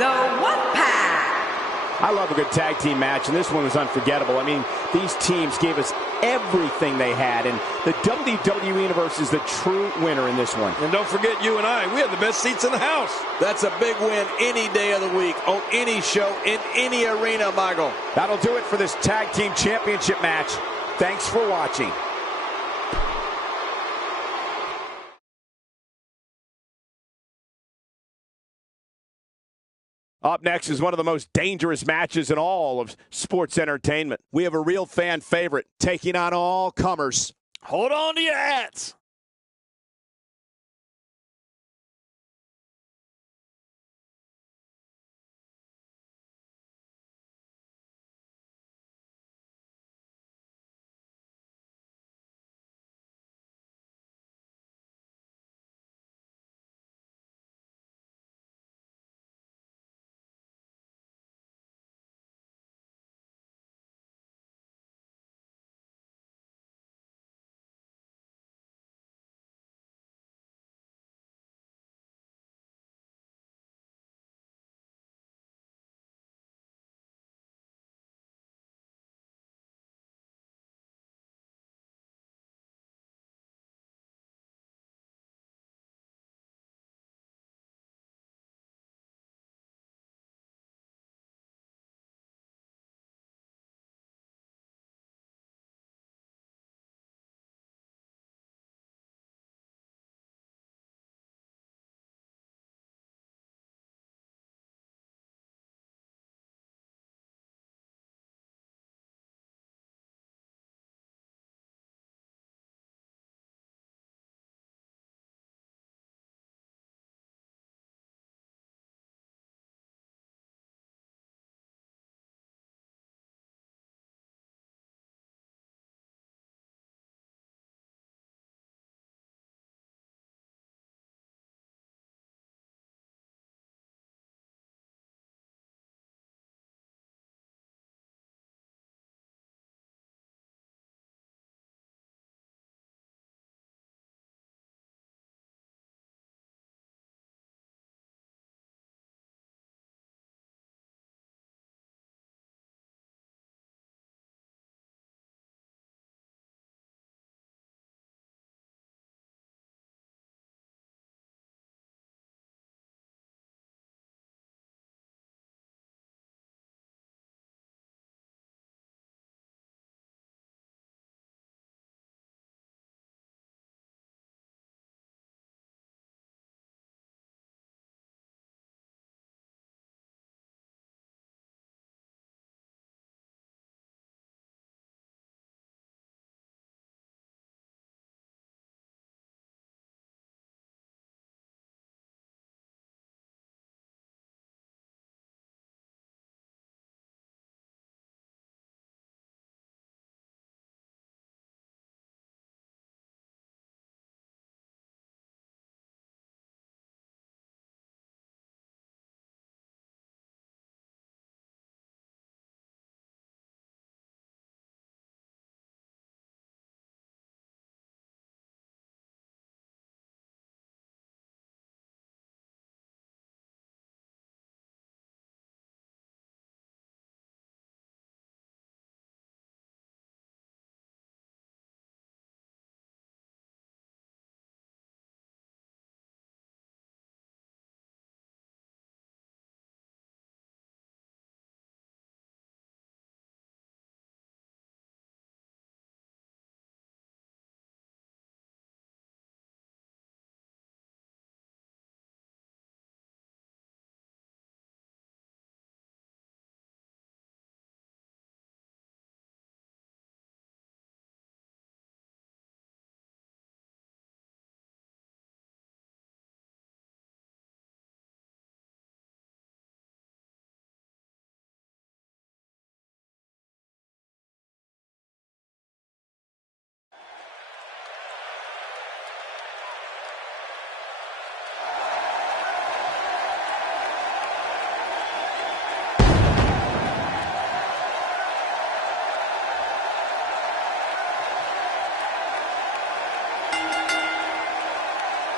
the Wolf Pack. I love a good tag team match, and this one was unforgettable. I mean, these teams gave us everything they had, and the WWE Universe is the true winner in this one. And don't forget you and I, we had the best seats in the house. That's a big win any day of the week, on any show, in any arena, Michael. That'll do it for this Tag Team Championship match. Thanks for watching. Up next is one of the most dangerous matches in all of sports entertainment. We have a real fan favorite taking on all comers. Hold on to your hats.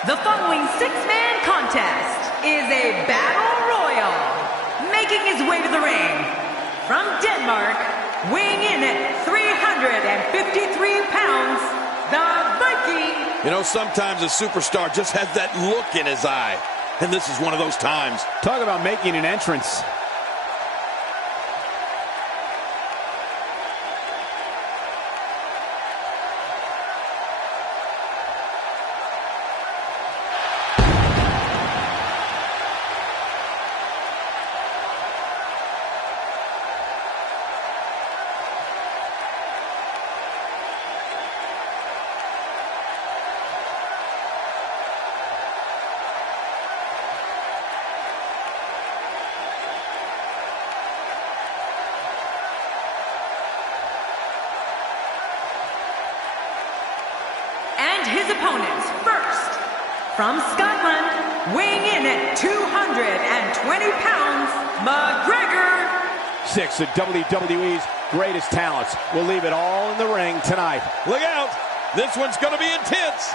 The following six-man contest is a battle royal 253 pounds, the Viking. You know, sometimes a superstar just has that look in his eye. And this is one of those times. Talk about making an entrance. And his opponents, first, from Scotland, weighing in at 220 pounds, McGregor. 6 of WWE's greatest talents will leave it all in the ring tonight. Look out! This one's going to be intense.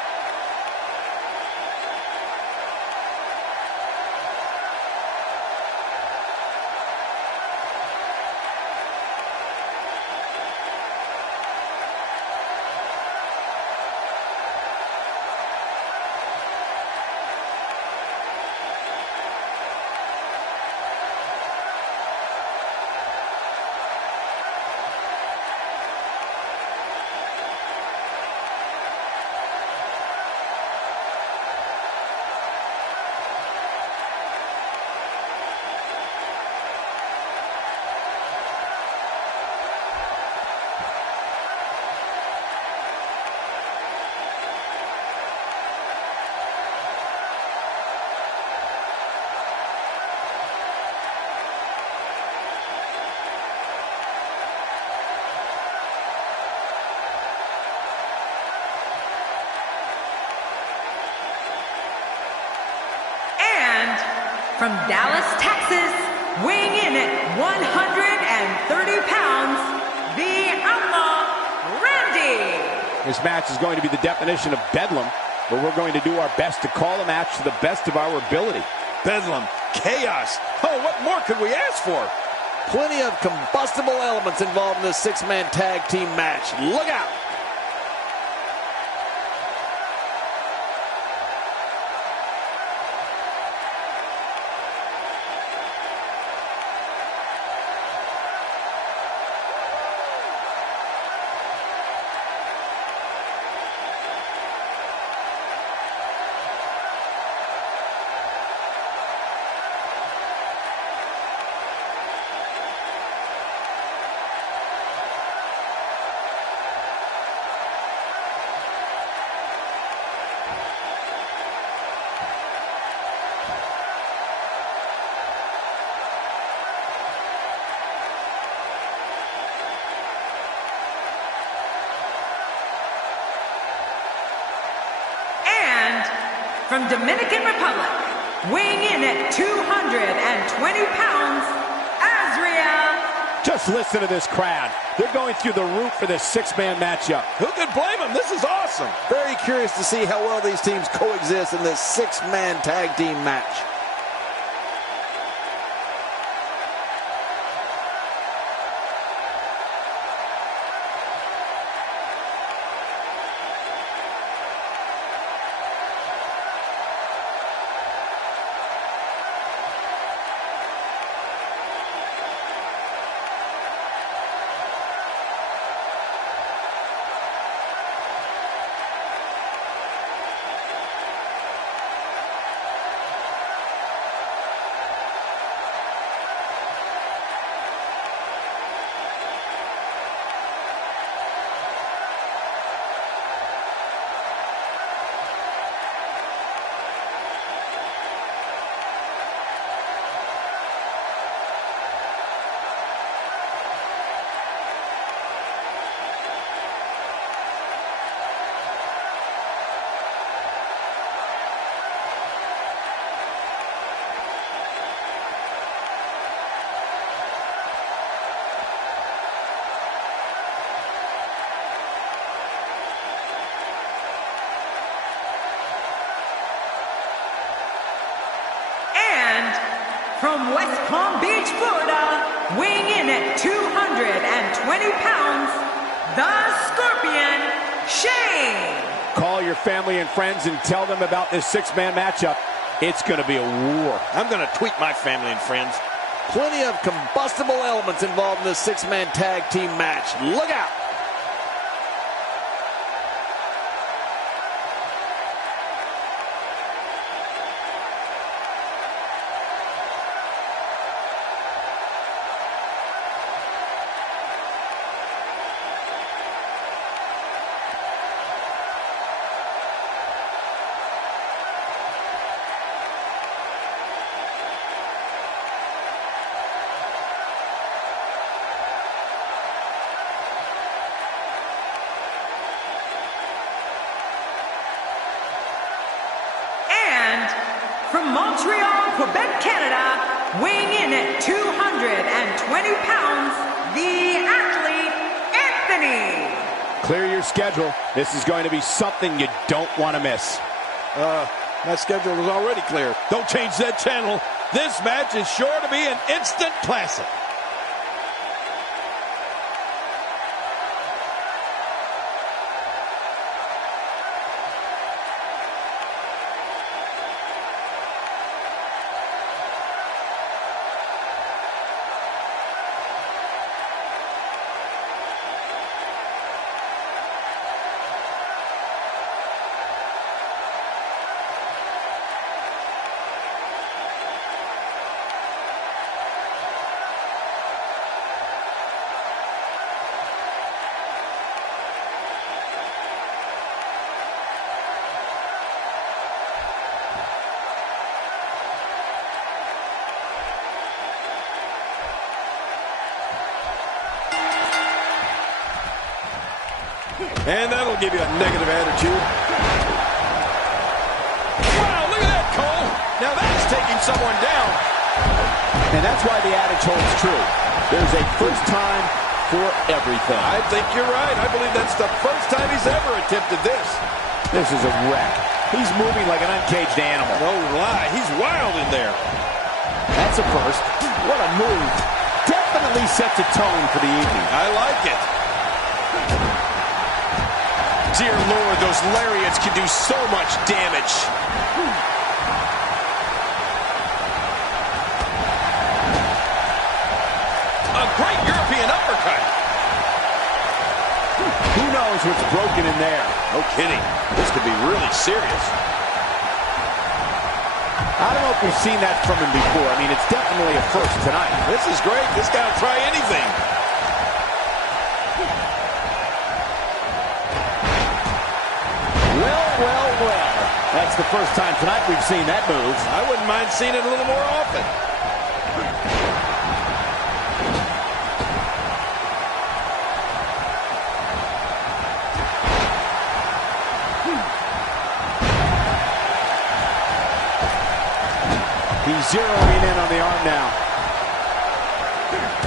From Dallas, Texas, weighing in at 130 pounds, the Outlaw, Randy. This match is going to be the definition of bedlam, but we're going to do our best to call a match to the best of our ability. Bedlam, chaos. Oh, what more could we ask for? Plenty of combustible elements involved in this six-man tag team match. Look out! From Dominican Republic, weighing in at 220 pounds, Azrael. Just listen to this crowd. They're going through the roof for this six-man matchup. Who could blame them? This is awesome. Very curious to see how well these teams coexist in this six-man tag team match. From West Palm Beach, Florida, weighing in at 220 pounds, the Scorpion, Shane. Call your family and friends and tell them about this six-man matchup. It's going to be a war. I'm going to tweet my family and friends. Plenty of combustible elements involved in this six-man tag team match. Look out! From Montreal, Quebec, Canada, weighing in at 220 pounds, the athlete, Anthony. Clear your schedule. This is going to be something you don't want to miss. My schedule is already clear. Don't change that channel. This match is sure to be an instant classic. And that'll give you a negative attitude. Wow, look at that, Cole. Now that's taking someone down. And that's why the adage holds true. There's a first time for everything. I think you're right. I believe that's the first time he's ever attempted this. This is a wreck. He's moving like an uncaged animal. No lie. He's wild in there. That's a first. What a move. Definitely sets a tone for the evening. I like it. Dear Lord, those lariats can do so much damage. A great European uppercut. Who knows what's broken in there? No kidding. This could be really serious. I don't know if we've seen that from him before. I mean, it's definitely a first tonight. This is great. This guy will try anything. Well. That's the first time tonight we've seen that move. I wouldn't mind seeing it a little more often. He's zeroing in on the arm now.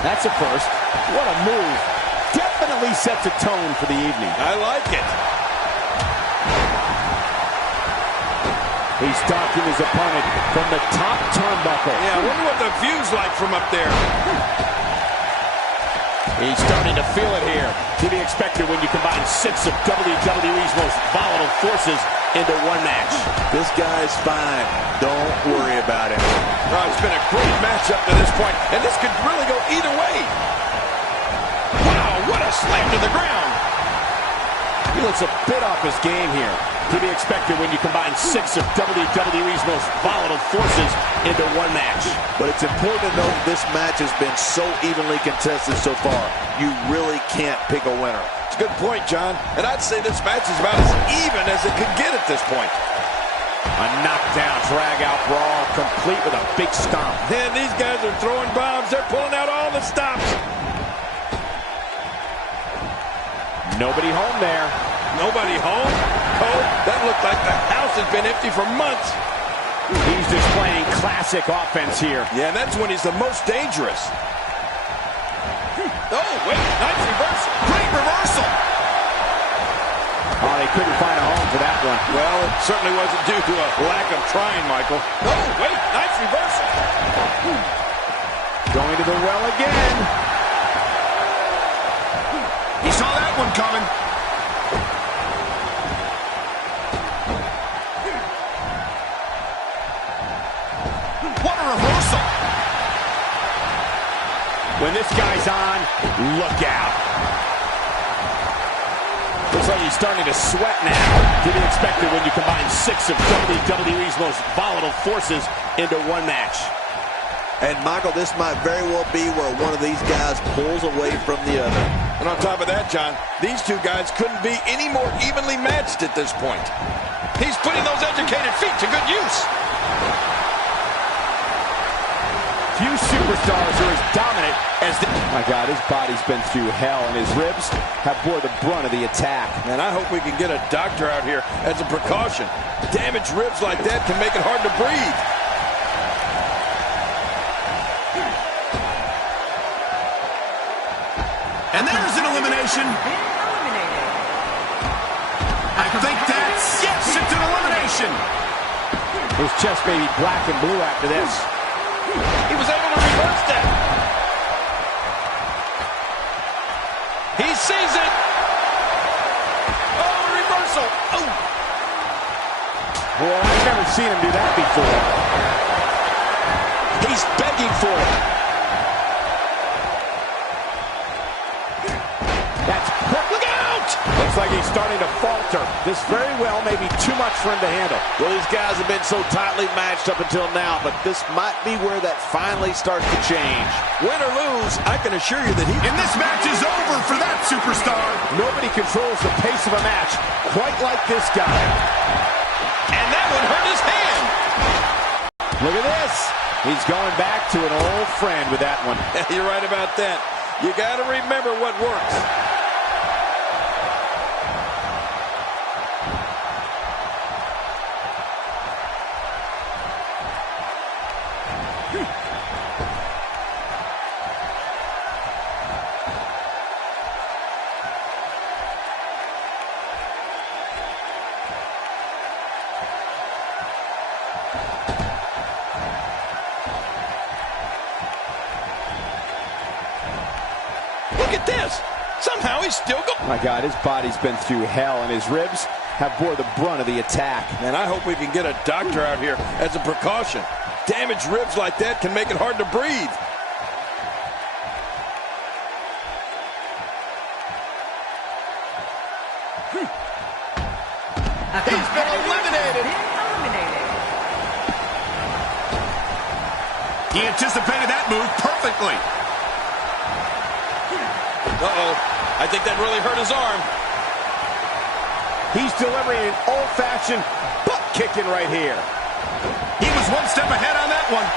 That's a first. What a move. Definitely sets a tone for the evening. I like it. He's stalking his opponent from the top turnbuckle. Yeah, I wonder what the view's like from up there. He's starting to feel it here. To be expected when you combine 6 of WWE's most volatile forces into one match. This guy's fine. Don't worry about it. Oh, it's been a great match up to this point, and this could really go either way. Wow, what a slam to the ground. He looks a bit off his game here. To be expected when you combine 6 of WWE's most volatile forces into one match. But it's important to note this match has been so evenly contested so far. You really can't pick a winner. It's a good point, John. And I'd say this match is about as even as it could get at this point. A knockdown, drag-out brawl, complete with a big stomp. And these guys are throwing bombs. They're pulling out all the stops. Nobody home there. Nobody home? Cole, that looked like the house has been empty for months. He's displaying classic offense here. Yeah, and that's when he's the most dangerous. Oh, wait, nice reversal. Great reversal. Oh, they couldn't find a home for that one. Well, it certainly wasn't due to a lack of trying, Michael. Oh, wait, nice reversal. Going to the well again. He saw that one one coming. What a reversal. When this guy's on, look out. Looks like he's starting to sweat now. To be expected when you combine 6 of WWE's most volatile forces into one match. And, Michael, this might very well be where one of these guys pulls away from the other. And on top of that, John, these two guys couldn't be any more evenly matched at this point. He's putting those educated feet to good use. Few superstars are as dominant as the... My God, his body's been through hell, and his ribs have bore the brunt of the attack. And I hope we can get a doctor out here as a precaution. Damaged ribs like that can make it hard to breathe. And there's an elimination. I think that's, yes, it's an elimination. His chest may be black and blue after this. He was able to reverse that. He sees it. Oh, reversal. Oh. Well, I've never seen him do that before. He's begging for it. That's perfect. Look out! Looks like he's starting to falter. This very well may be too much for him to handle. Well, these guys have been so tightly matched up until now, but this might be where that finally starts to change. Win or lose, I can assure you that he... And this match is over for that superstar. Nobody controls the pace of a match quite like this guy. And that one hurt his hand. Look at this. He's going back to an old friend with that one. You're right about that. You got to remember what works. Look at this. Somehow he's still going. My God, his body's been through hell, and his ribs have bore the brunt of the attack. And I hope we can get a doctor out here as a precaution. Damaged ribs like that can make it hard to breathe. He's been eliminated. He anticipated that move perfectly. Uh-oh. I think that really hurt his arm. He's delivering an old-fashioned butt kicking right here. He was one step ahead on that one.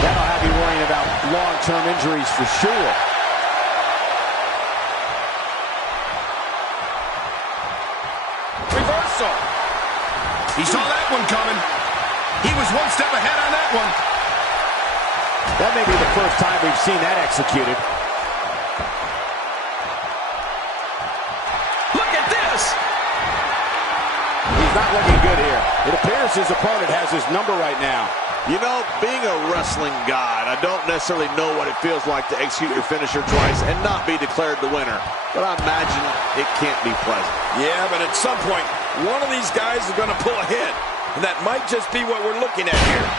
That'll have you worrying about long-term injuries for sure. Reversal. He saw that one coming. He was one step ahead on that one. That may be the first time we've seen that executed. Look at this. He's not looking good here. It appears his opponent has his number right now. You know, being a wrestling god, I don't necessarily know what it feels like to execute your finisher twice and not be declared the winner. But I imagine it can't be pleasant. Yeah, but at some point, one of these guys is going to pull ahead. And that might just be what we're looking at here.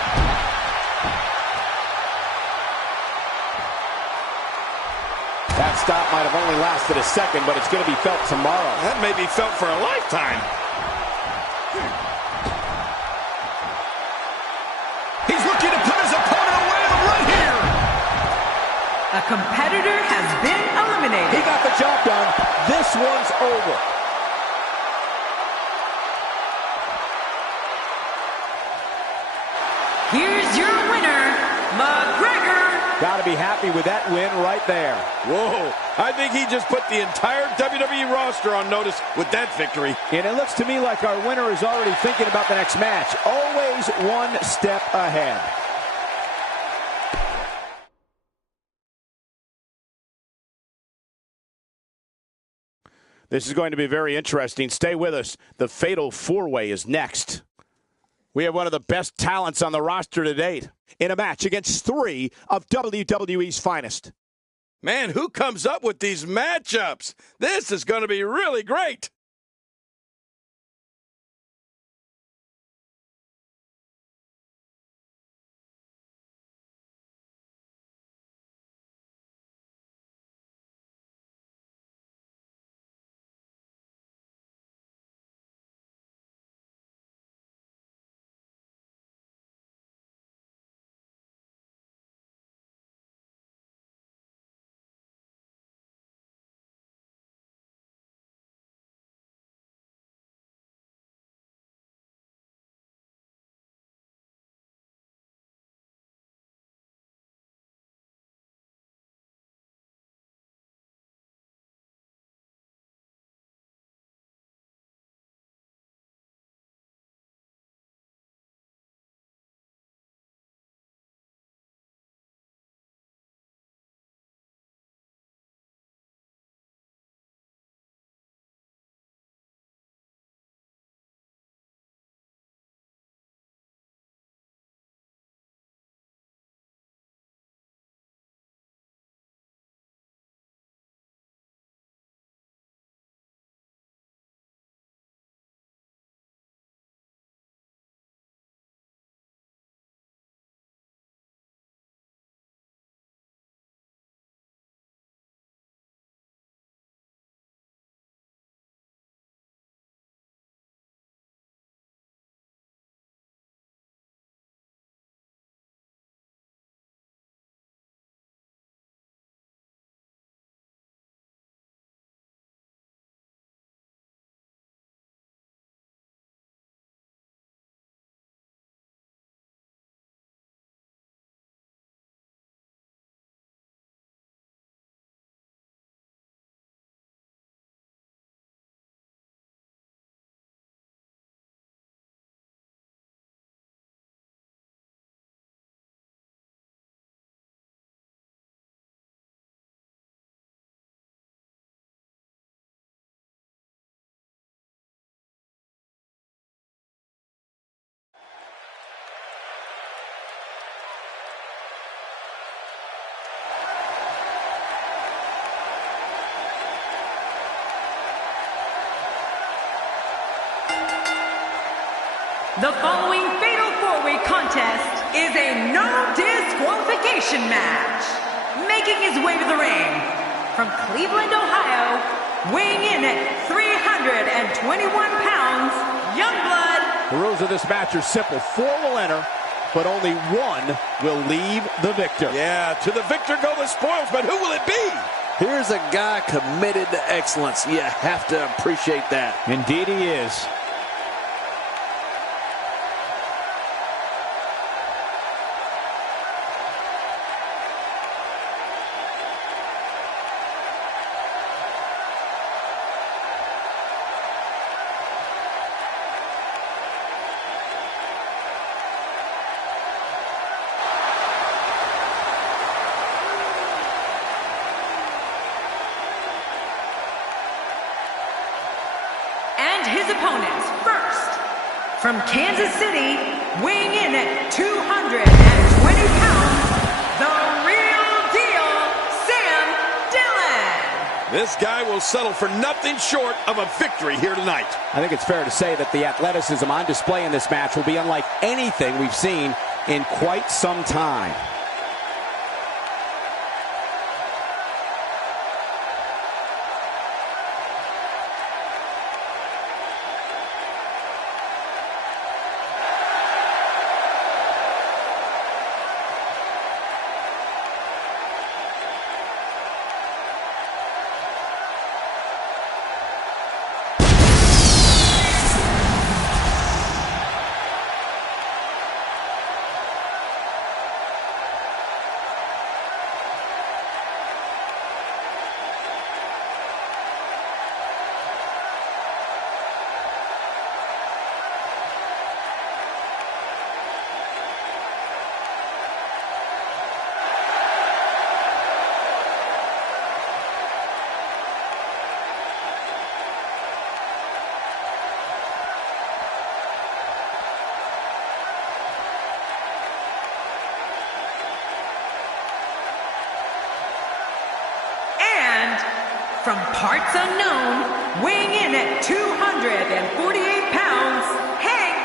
That stop might have only lasted a second, but it's going to be felt tomorrow. That may be felt for a lifetime. He's looking to put his opponent away right here. A competitor has been eliminated. He got the job done. This one's over. Here's your winner, McGregor. Got to be happy with that win right there. Whoa, I think he just put the entire WWE roster on notice with that victory. And it looks to me like our winner is already thinking about the next match. Always one step ahead. This is going to be very interesting. Stay with us. The Fatal 4-Way is next. We have one of the best talents on the roster to date in a match against 3 of WWE's finest. Man, who comes up with these matchups? This is going to be really great. The following fatal four-way contest is a no disqualification match. Making his way to the ring from Cleveland, Ohio, weighing in at 321 pounds, Youngblood. The rules of this match are simple. 4 will enter, but only 1 will leave the victor. Yeah, to the victor go the spoils, but who will it be? Here's a guy committed to excellence. You have to appreciate that. Indeed he is. And his opponents, first, from Kansas City, weighing in at 220 pounds, the real deal, Sam Dillon. This guy will settle for nothing short of a victory here tonight. I think it's fair to say that the athleticism on display in this match will be unlike anything we've seen in quite some time. From parts unknown, weighing in at 248 pounds, Hank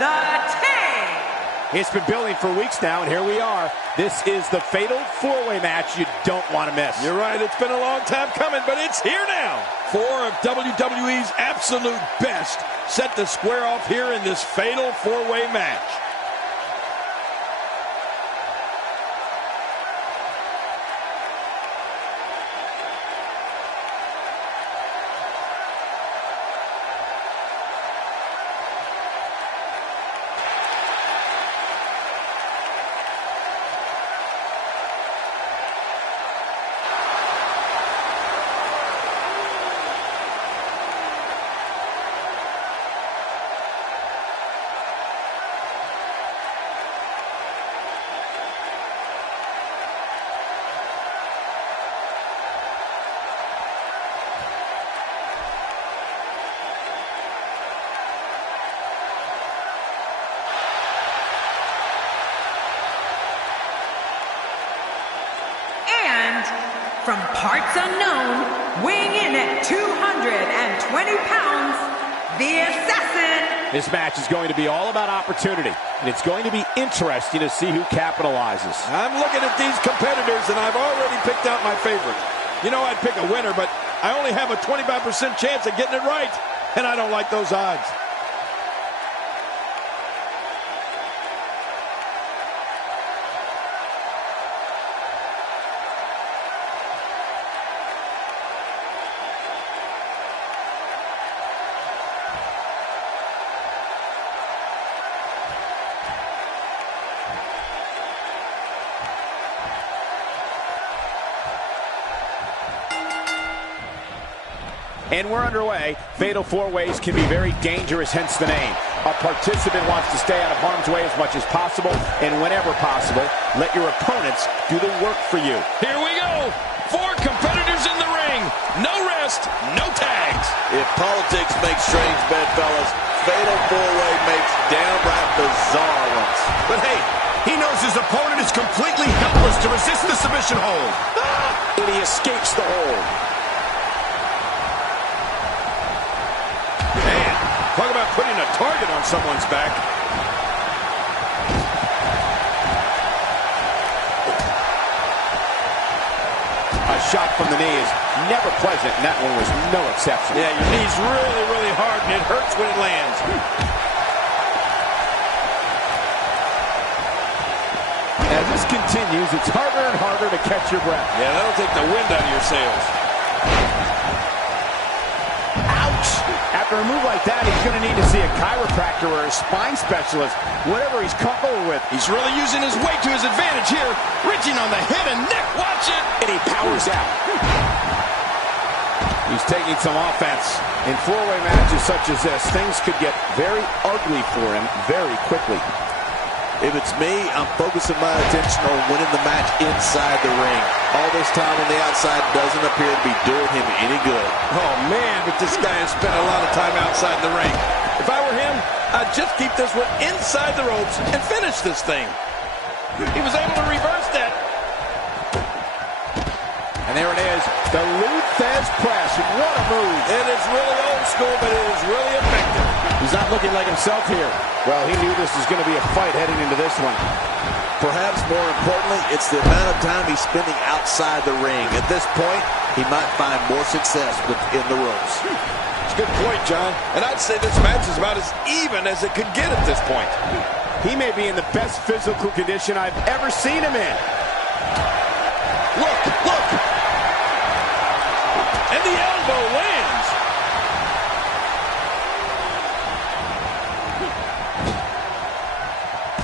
the Tank. It's been building for weeks now, and here we are. This is the fatal four-way match you don't want to miss. You're right, it's been a long time coming, but it's here now. Four of WWE's absolute best set to square off here in this fatal four-way match. From parts unknown, weighing in at 220 pounds, the Assassin. This match is going to be all about opportunity, and it's going to be interesting to see who capitalizes. I'm looking at these competitors, and I've already picked out my favorite. You know, I'd pick a winner, but I only have a 25% chance of getting it right, and I don't like those odds. And we're underway. Fatal four-ways can be very dangerous, hence the name. A participant wants to stay out of harm's way as much as possible, and whenever possible, let your opponents do the work for you. Here we go. Four competitors in the ring. No rest, no tags. If politics makes strange bedfellas, fatal four-way makes downright bizarre ones. But hey, he knows his opponent is completely helpless to resist the submission hold. And he escapes the hold. Talk about putting a target on someone's back. A shot from the knee is never pleasant, and that one was no exception. Yeah, your knee's really, really hard, and it hurts when it lands. As this continues, it's harder and harder to catch your breath. Yeah, that'll take the wind out of your sails. After a move like that, he's going to need to see a chiropractor or a spine specialist, whatever he's comfortable with. He's really using his weight to his advantage here, reaching on the head and neck. Watch it! And he powers out. He's taking some offense. In four-way matches such as this, things could get very ugly for him very quickly. If it's me, I'm focusing my attention on winning the match inside the ring. All this time on the outside doesn't appear to be doing him any good. Oh, man, but this guy has spent a lot of time outside the ring. If I were him, I'd just keep this one inside the ropes and finish this thing. He was able to reverse that. And there it is, the Lou Thesz press. What a move. It is really old school, but it is really effective. He's not looking like himself here. Well, he knew this was going to be a fight heading into this one. Perhaps more importantly, it's the amount of time he's spending outside the ring. At this point, he might find more success within the ropes. It's a good point, John. And I'd say this match is about as even as it could get at this point. He may be in the best physical condition I've ever seen him in. Look, look. And the elbow lands.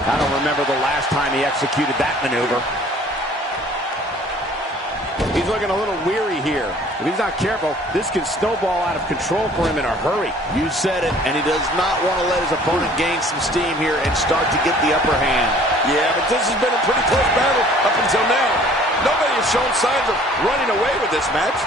I don't remember the last time he executed that maneuver. He's looking a little weary here. If he's not careful, this can snowball out of control for him in a hurry. You said it, and he does not want to let his opponent gain some steam here and start to get the upper hand. Yeah, but this has been a pretty close battle up until now. Nobody has shown signs of running away with this match.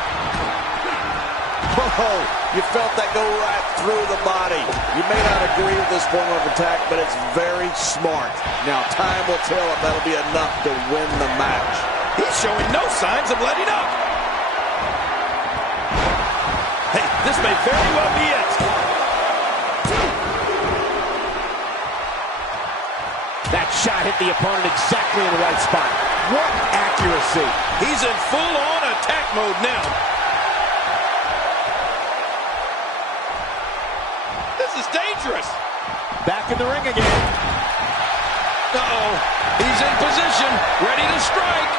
Oh, you felt that go right through the body. You may not agree with this form of attack, but it's very smart. Now, time will tell if that'll be enough to win the match. He's showing no signs of letting up. This may very well be it. That shot hit the opponent exactly in the right spot. What accuracy. He's in full-on attack mode now. This is dangerous. Back in the ring again. Uh-oh. He's in position, ready to strike.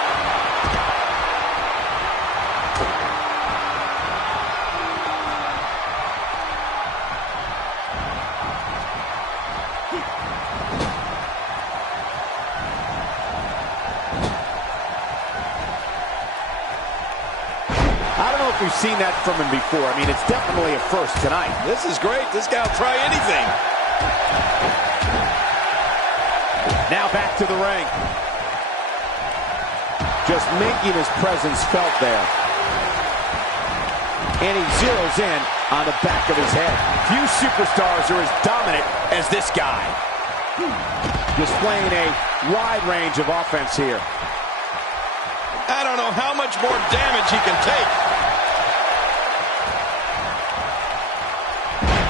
I don't know if we've seen that from him before. I mean, it's definitely a first tonight. This is great. This guy will try anything. Now back to the ring. Just making his presence felt there. And he zeroes in on the back of his head. Few superstars are as dominant as this guy. Displaying a wide range of offense here. I don't know how much more damage he can take.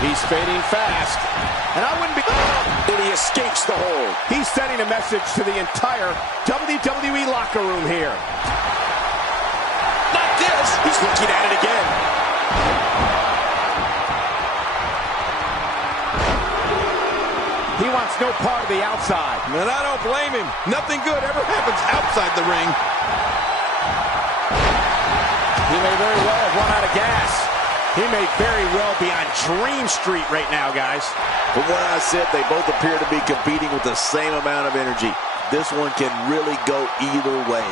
He's fading fast. And I wouldn't be... And he escapes the hold. He's sending a message to the entire WWE locker room here. Not this. He's looking at it again. He wants no part of the outside. And I don't blame him. Nothing good ever happens outside the ring. He may very well have run out of gas. He may very well be on Dream Street right now, guys. From what I said, they both appear to be competing with the same amount of energy. This one can really go either way.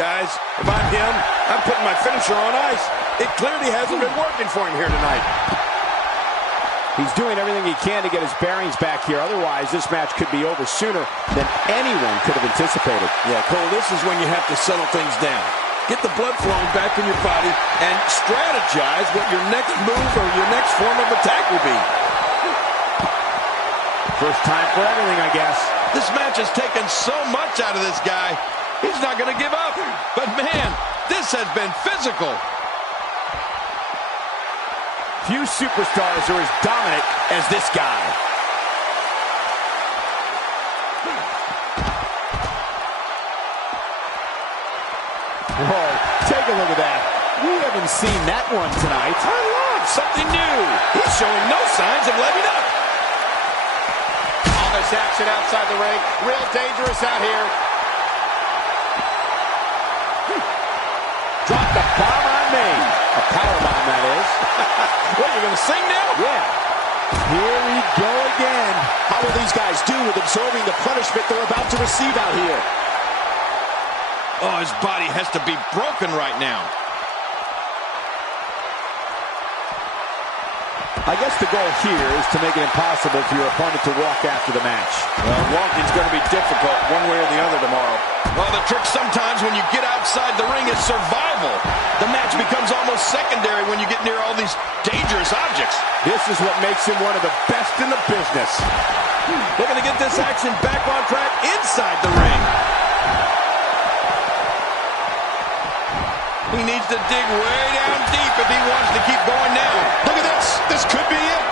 Guys, if I'm him, I'm putting my finisher on ice. It clearly hasn't been working for him here tonight. He's doing everything he can to get his bearings back here. Otherwise, this match could be over sooner than anyone could have anticipated. Yeah, Cole, this is when you have to settle things down. Get the blood flowing back in your body and strategize what your next move or your next form of attack will be. First time for everything, I guess. This match has taken so much out of this guy. He's not going to give up. But, man, this has been physical. Few superstars are as dominant as this guy. Whoa, take a look at that. We haven't seen that one tonight. I love something new. He's showing no signs of letting up. All this action outside the ring. Real dangerous out here. Drop the bomb on me. A power bomb, that is. What, you're going to sing now? Yeah. Here we go again. How will these guys do with absorbing the punishment they're about to receive out here? Oh, his body has to be broken right now. I guess the goal here is to make it impossible for your opponent to walk after the match. Well, walking's going to be difficult one way or the other tomorrow. Well, the trick sometimes when you get outside the ring is survival. The match becomes almost secondary when you get near all these dangerous objects. This is what makes him one of the best in the business. Looking to get this action back on track inside the ring. He needs to dig way down deep if he wants to keep going now. Look at this. This could be it.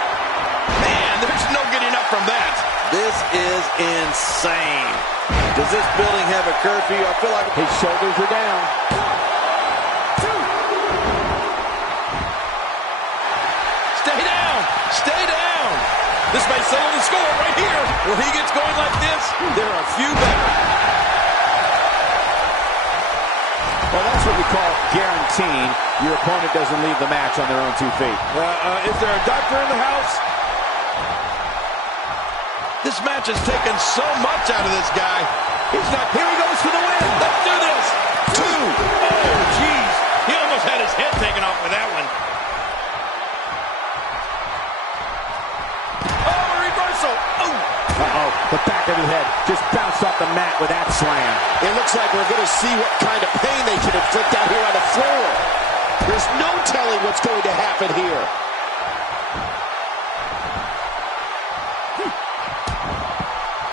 Man, there's no getting up from that. This is insane. Does this building have a curfew? I feel like his shoulders are down. Stay down. Stay down. This may settle the score right here. When he gets going like this, there are a few better. Well, that's what we call guaranteeing your opponent doesn't leave the match on their own 2 feet. Is there a doctor in the house? This match has taken so much out of this guy. He's not... Here he goes for the win. Let's do this. 2. Oh, jeez. He almost had his head taken off with that one. Oh, a reversal. Oh. Uh-oh, the back of his head just bounced off the mat with that slam. It looks like we're going to see what kind of pain they can inflict out here on the floor. There's no telling what's going to happen here.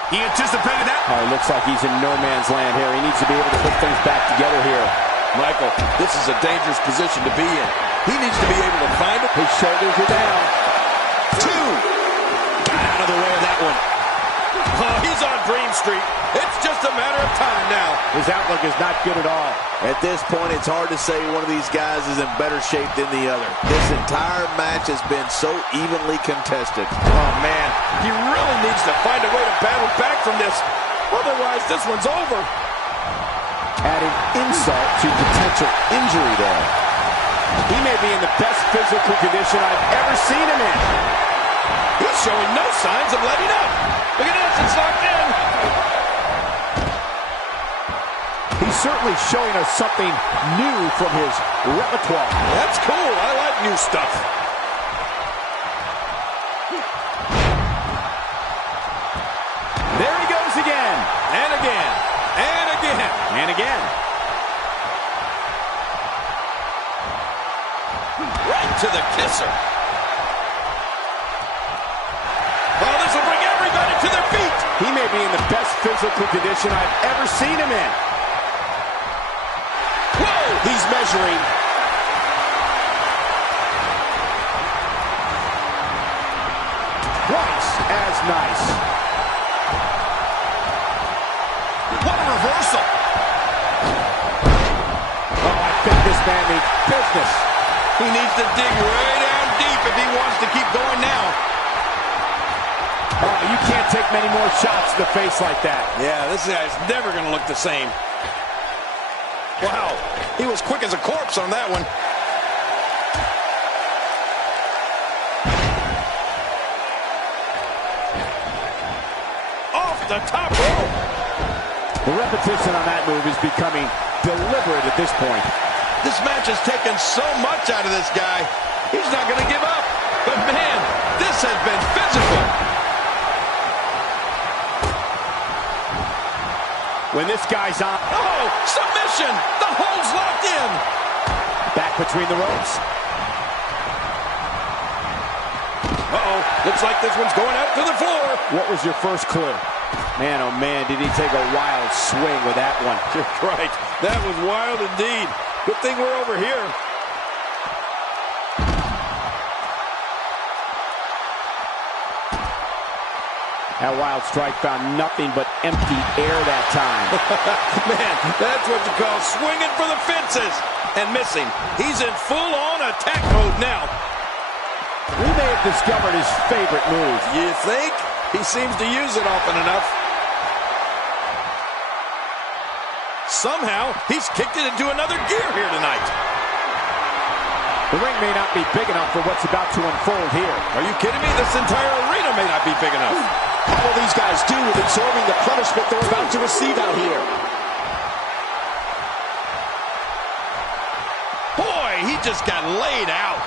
He anticipated that. Oh, it looks like he's in no man's land here. He needs to be able to put things back together here. Michael, this is a dangerous position to be in. He needs to be able to find it. His shoulders are down. 2. Got out of the way of that one. Oh, he's on Dream Street. It's just a matter of time now. His outlook is not good at all. At this point, it's hard to say one of these guys is in better shape than the other. This entire match has been so evenly contested. Oh, man. He really needs to find a way to battle back from this. Otherwise, this one's over. Adding insult to potential injury there. He may be in the best physical condition I've ever seen him in. He's showing no signs of letting up. Look at this, it's locked in. He's certainly showing us something new from his repertoire. That's cool. I like new stuff. There he goes again. And again. And again. And again. Right to the kisser. Oh, this will bring everybody to their feet. He may be in the best physical condition I've ever seen him in. Whoa! He's measuring. Twice as nice. What a reversal. Oh, I think this man means business. He needs to dig way down deep if he wants to keep going now. Oh, you can't take many more shots to the face like that. Yeah, this guy's never going to look the same. Wow, he was quick as a corpse on that one. Off the top rope. The repetition on that move is becoming deliberate at this point. This match has taken so much out of this guy. He's not going to give up. But man, this has been physical. When this guy's on... Oh, submission! The hole's locked in! Back between the ropes. Uh-oh, looks like this one's going out to the floor. What was your first clue? Man, oh man, did he take a wild swing with that one. You're right, that was wild indeed. Good thing we're over here. That wild strike found nothing but empty air that time. Man, that's what you call swinging for the fences. And missing. He's in full-on attack mode now. We may have discovered his favorite move. You think? He seems to use it often enough. Somehow, he's kicked it into another gear here tonight. The ring may not be big enough for what's about to unfold here. Are you kidding me? This entire arena may not be big enough. How will these guys do with absorbing the punishment they're about to receive out here? Boy, he just got laid out.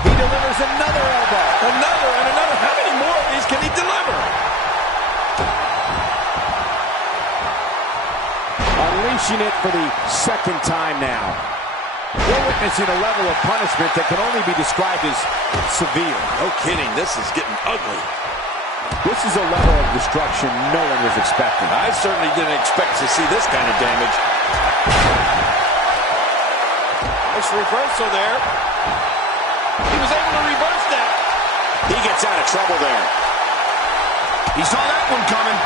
He delivers another elbow. Another and another. How many more of these can he deliver? Unleashing it for the second time now. We're witnessing a level of punishment that can only be described as severe. No kidding, this is getting ugly. This is a level of destruction no one was expecting. I certainly didn't expect to see this kind of damage. Nice reversal there. He was able to reverse that. He gets out of trouble there. He saw that one coming.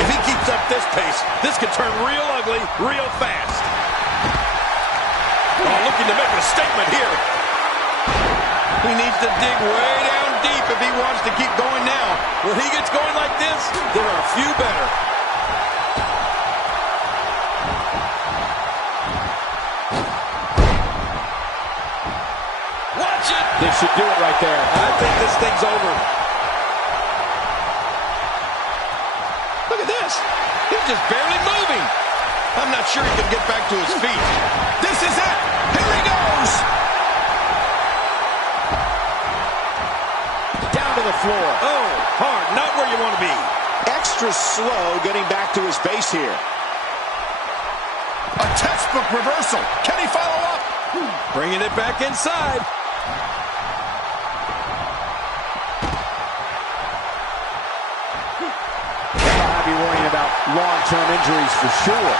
If he keeps up this pace, this could turn real ugly real fast. Oh, looking to make a statement here. He needs to dig way down deep if he wants to keep going now. When he gets going like this, there are a few better. Watch it! This should do it right there. I think this thing's over. Look at this. He's just barely moving. I'm not sure he can get back to his feet. This is it. Here he goes. Down to the floor. Oh, hard. Not where you want to be. Extra slow getting back to his base here. A textbook reversal. Can he follow up? Bringing it back inside. I'll be worrying about long-term injuries for sure.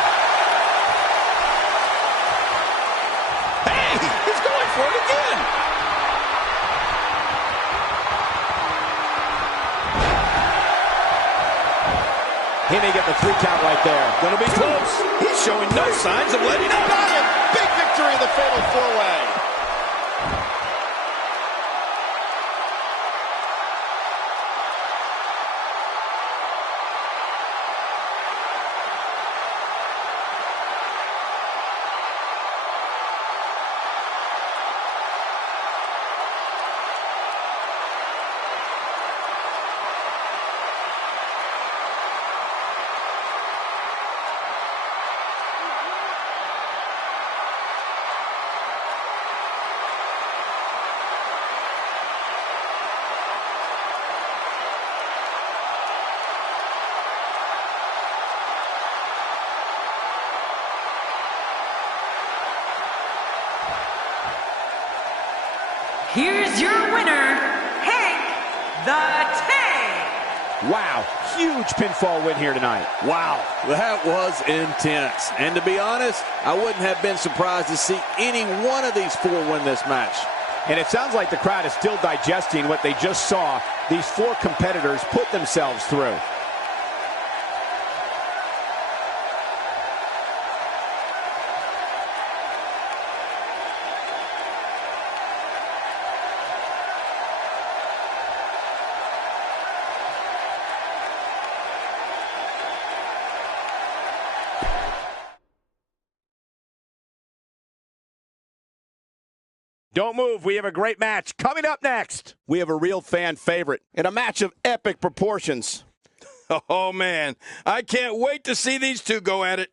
He may get the 3 count right there. Gonna be close. He's showing no signs of letting up. Got it! Big victory in the Fatal 4-Way. Here's your winner, Hank the Tank. Wow, huge pinfall win here tonight. Wow, that was intense. And to be honest, I wouldn't have been surprised to see any one of these 4 win this match. And it sounds like the crowd is still digesting what they just saw these 4 competitors put themselves through. Don't move. We have a great match coming up next. We have a real fan favorite in a match of epic proportions. Oh, man. I can't wait to see these 2 go at it.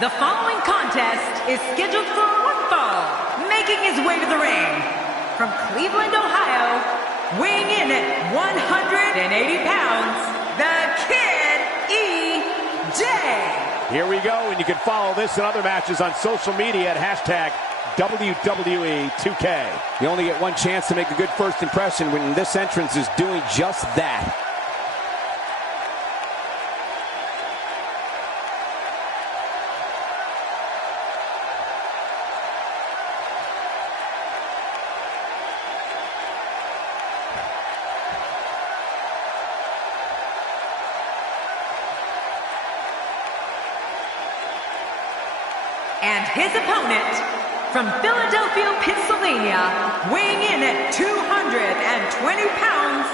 The following contest is scheduled for one fall. Making his way to the ring from Cleveland, Ohio, weighing in at 180 pounds, the Kid EJ. Here we go, and you can follow this and other matches on social media at hashtag WWE2K. You only get one chance to make a good first impression when this entrance is doing just that. And his opponent, from Philadelphia, Pennsylvania, weighing in at 220 pounds,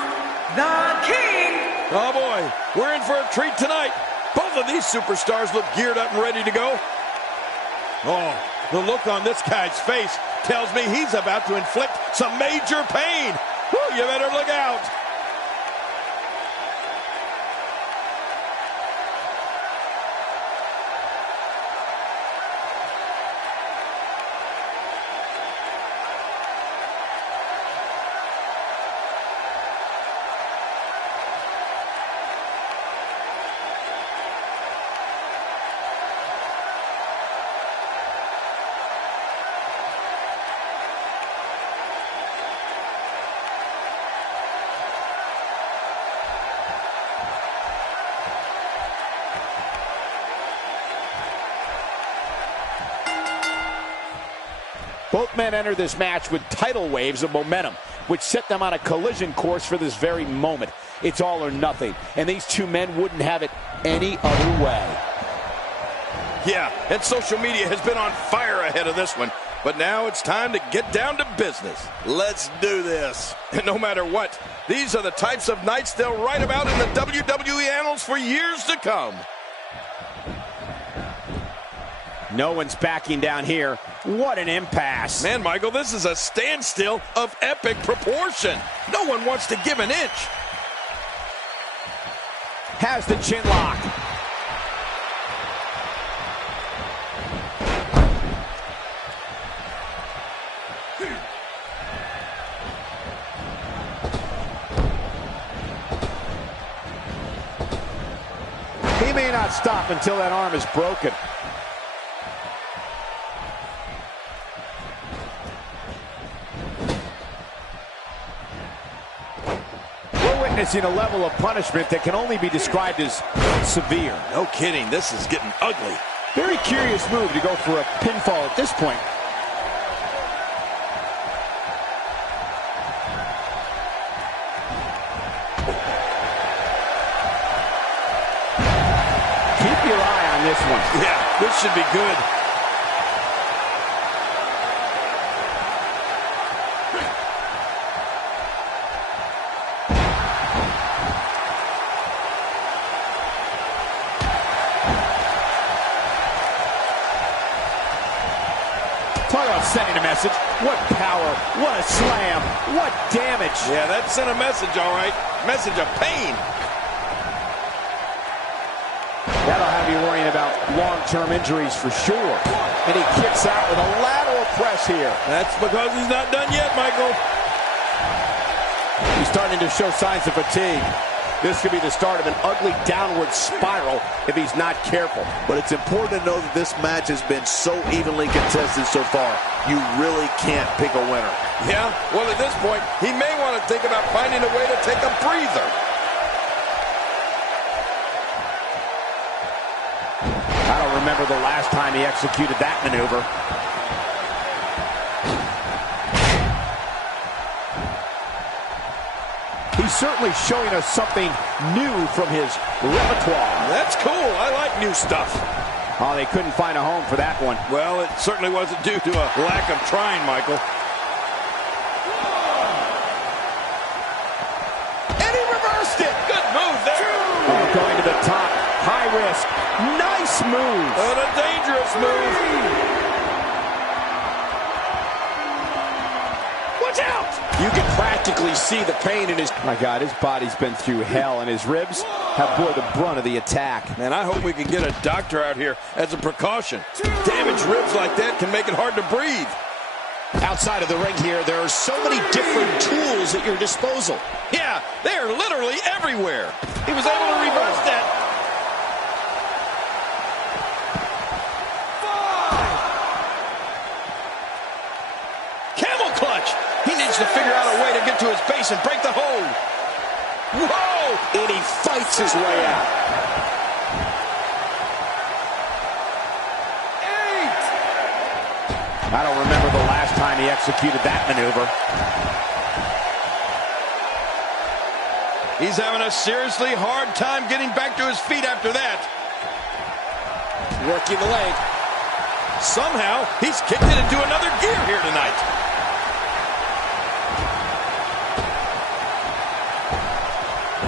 the King. Oh, boy, we're in for a treat tonight. Both of these superstars look geared up and ready to go. Oh, the look on this guy's face tells me he's about to inflict some major pain. Whew, you better look out. Both men enter this match with tidal waves of momentum, which set them on a collision course for this very moment. It's all or nothing, and these two men wouldn't have it any other way. Yeah, and social media has been on fire ahead of this one. But now it's time to get down to business. Let's do this. And no matter what, these are the types of nights they'll write about in the WWE annals for years to come. No one's backing down here. What an impasse. Man, Michael, this is a standstill of epic proportion. No one wants to give an inch. Has the chin lock. He may not stop until that arm is broken. We're witnessing a level of punishment that can only be described as severe. No kidding, this is getting ugly. Very curious move to go for a pinfall at this point. Keep your eye on this one. Yeah, this should be good. Talk about sending a message. What power, what a slam, what damage. Yeah, that sent a message, all right. Message of pain. That'll have you worrying about long-term injuries for sure. And he kicks out with a lateral press here. That's because he's not done yet, Michael. He's starting to show signs of fatigue. This could be the start of an ugly downward spiral if he's not careful. But it's important to know that this match has been so evenly contested so far. You really can't pick a winner. Yeah, well, at this point, he may want to think about finding a way to take a breather. I don't remember the last time he executed that maneuver. He's certainly showing us something new from his repertoire. That's cool. I like new stuff. Oh, they couldn't find a home for that one. Well, it certainly wasn't due to a lack of trying, Michael. And he reversed it. Good move there. Oh, going to the top. High risk. Nice move. And a dangerous move. Watch out. You can practically see the pain in his... My God, his body's been through hell, and his ribs have bore the brunt of the attack. Man, I hope we can get a doctor out here as a precaution. Damaged ribs like that can make it hard to breathe. Outside of the ring here, there are so many different tools at your disposal. Yeah, they are literally everywhere. He was able to reverse that. Camel clutch. He needs to figure out a way to get to his base and break the hold. Whoa! And he fights his way out. 8. I don't remember the last time he executed that maneuver. He's having a seriously hard time getting back to his feet after that. Working the leg. Somehow, he's kicked it into another gear here tonight.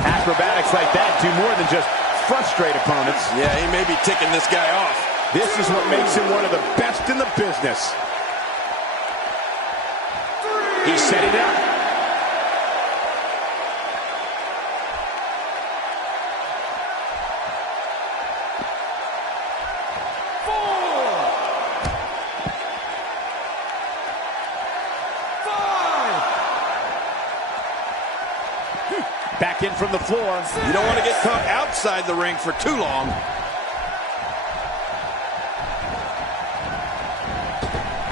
Acrobatics like that do more than just frustrate opponents. Yeah, he may be ticking this guy off. This is what makes him one of the best in the business. He's setting it up. Back in from the floor. You don't want to get caught outside the ring for too long.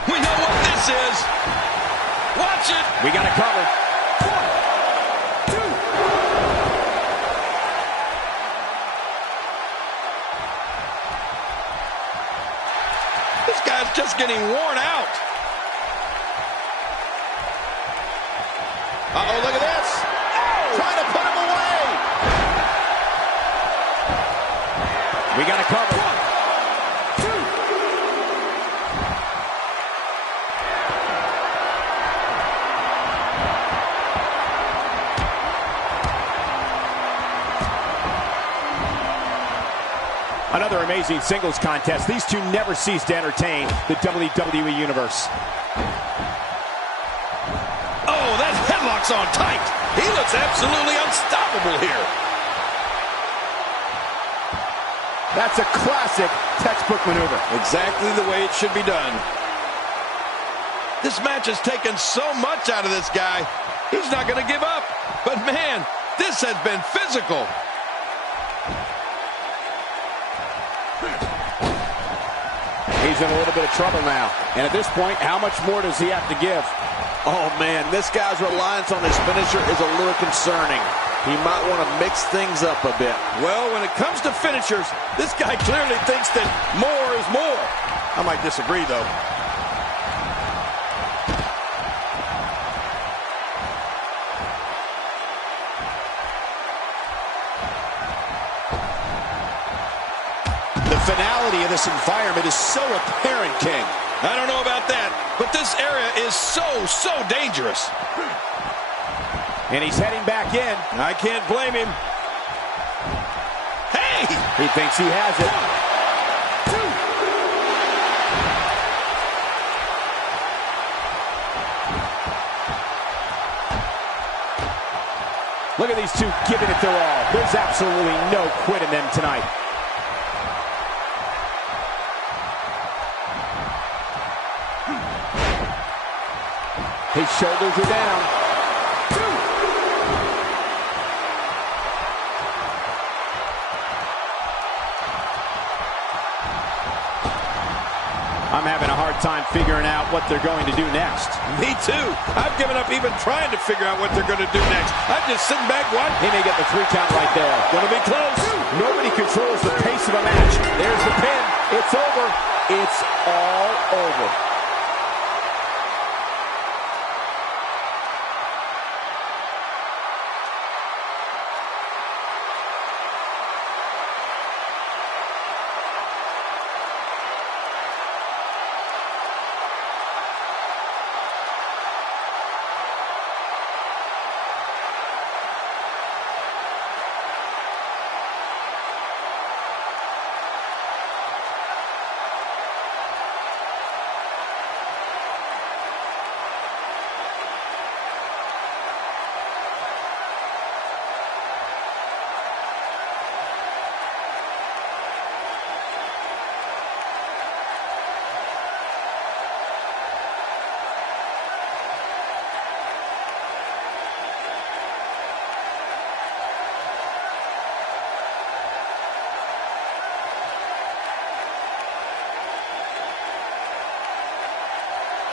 We know what this is. Watch it. We got it covered. 1, 2. This guy's just getting worn out. Uh-oh, look at this. Oh! Trying to put him away. We got to cover. 1, 2. Another amazing singles contest. These two never cease to entertain the WWE Universe. Oh, that headlock's on tight. He looks absolutely unstoppable here. That's a classic textbook maneuver. Exactly the way it should be done. This match has taken so much out of this guy. He's not going to give up. But man, this has been physical. He's in a little bit of trouble now. And at this point, how much more does he have to give? Oh, man, this guy's reliance on his finisher is a little concerning. He might want to mix things up a bit. Well, when it comes to finishers, this guy clearly thinks that more is more. I might disagree, though. The finality of this environment is so apparent, King. I don't know about that, but this area is so dangerous. And he's heading back in. I can't blame him. Hey! He thinks he has it. 1, 2. Look at these two giving it their all. There's absolutely no quit in them tonight. His shoulders are down. 2. I'm having a hard time figuring out what they're going to do next. Me too. I've given up even trying to figure out what they're going to do next. I'm just sitting back watching. He may get the 3 count right there. Going to be close. Nobody controls the pace of a match. There's the pin. It's over. It's all over.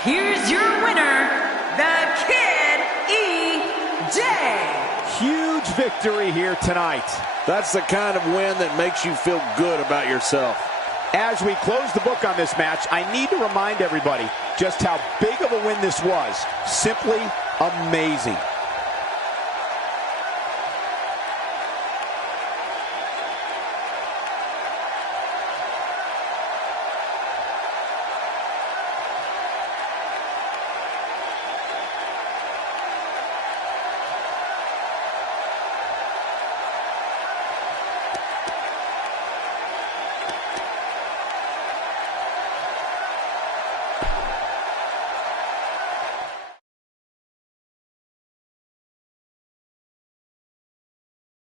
Here's your winner, the Kid EJ. Huge victory here tonight. That's the kind of win that makes you feel good about yourself. As we close the book on this match, I need to remind everybody just how big of a win this was. Simply amazing.